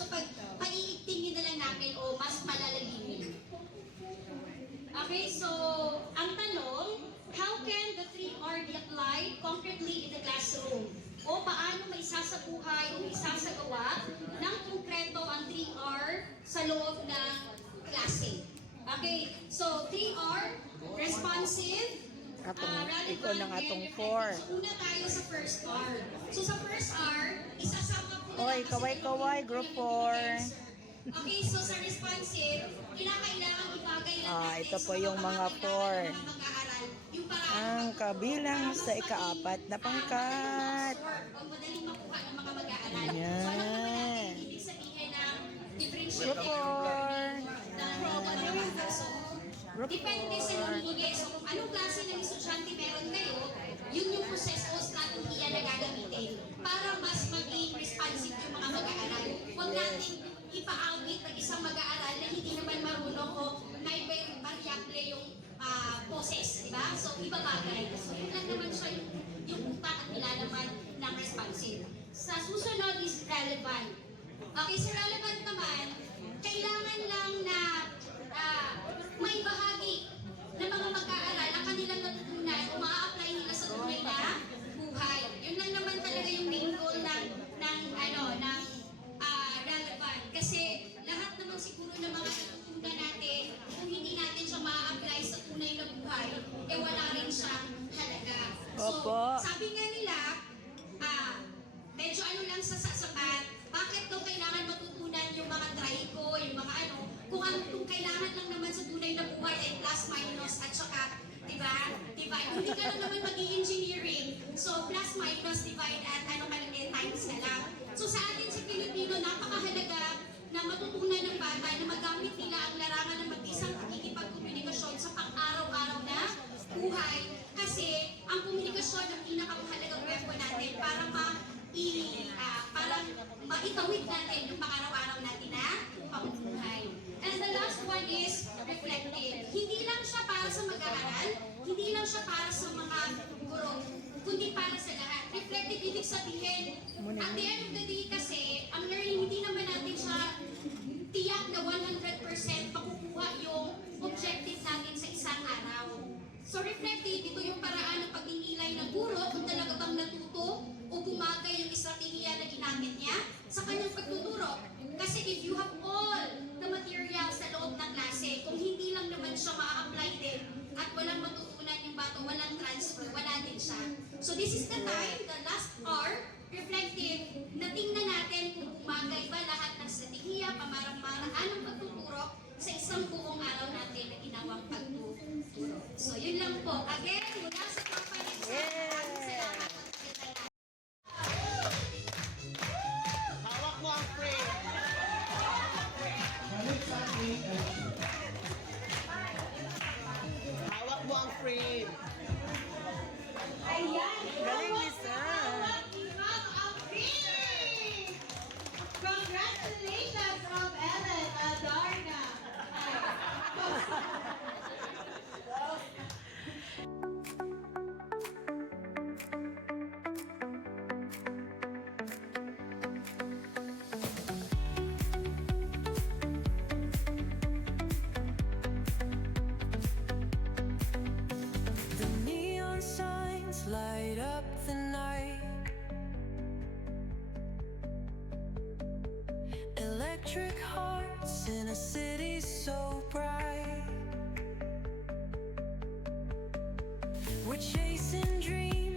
So pag-iiktin nyo na lang namin o mas palalalimin. Okay, so ang tanong, how can the 3R be applied concretely in the classroom? O paano maisasabuhay o isasagawa ng konkreto ang 3R sa loob ng klase? Okay, so 3R, responsive, Ikaw na nga tong 4. So una tayo sa first R. So sa first R, isasama po Oy, kaway-kaway, group 4. Okay, so sa responsive, kinakailangan ibagay lang natin ito po yung mga 4. mag-aaral. Yung Ang kabilang sa ika-4 na pangkat. O madaling makuha ng mga mag-aaral. Yan. So alam naman natin, ibig sabihin ng differential Group 4. So, Group depende sa namimigay. So kung anong klase ng estudyante meron kayo, yun yung proseso o strategiya na gagamitin para mas maging responsive yung mga mag-aaral. Huwag natin ipa-audit ng isang mag-aaral na hindi naman marunong o may variable yung process, di ba? So, ibabagay. So, yun lang naman siya yung utak at nilalaman ng responsive. Sa susunod is relevant. Okay, sa relevant naman, kailangan lang na may bahagi ng mga mag-aaral ang kanilang natutunan o ma-apply nila sa tunay na buhay. Yun lang naman talaga yung main goal ng relevant. Kasi lahat naman siguro ng mga natutunan natin, kung hindi natin siya ma-apply sa tunay na buhay, eh wala rin siyang halaga. So, Opo. sabi nga nila, medyo ano lang sa sapat, bakit daw kailangan matutunan yung mga trico, yung mga kung kailangan lang naman sa tunay na buhay ay plus, minus, at saka, diba? Hindi ka lang naman mag-i-engineering. So, plus, minus, divide, at times na lang. So, sa atin sa Pilipino, napakahalaga na matutunan ng bata na magamit nila ang larangan ng mag-isang pakikipagkomunikasyon sa pang-araw-araw na buhay. Kasi, ang komunikasyon ang pinakamahalagang weapon natin para maitawid natin yung pang-araw-araw natin na pamumuhay. And the last one is reflective. Hindi lang siya para sa mag-aaral, hindi lang siya para sa mga guro, kundi para sa lahat. Reflective, ibig sabihin, at the end of the day kasi, ang learning, hindi naman natin siya tiyak na 100% makukuha yung objective natin sa isang araw. So reflective, ito yung paraan ng pagninilay ng guro kung talaga bang natuto o bumagay yung estratehiya na ginamit niya sa kanyang pagtuturo. Kasi if you have all the material sa loob ng klase, kung hindi lang naman siya ma-apply din at walang matutunan yung bata, walang transfer, wala din siya. So this is the time, the last R, reflective, na tingnan natin kung bumagay ba lahat ng estratehiya, pamarang-maraan ng pagtuturo sa isang buong araw natin na ginawang pagtuturo. So yun lang po. Again, mula sa company sa maraming salamat. Hawak mo ang frame. Hawak mo ang frame. Ayan! Galing, Lisa. Congratulations, Rob Ellen Adarna! The neon signs light up the night. Electric hearts in a city so bright. We're chasing dreams.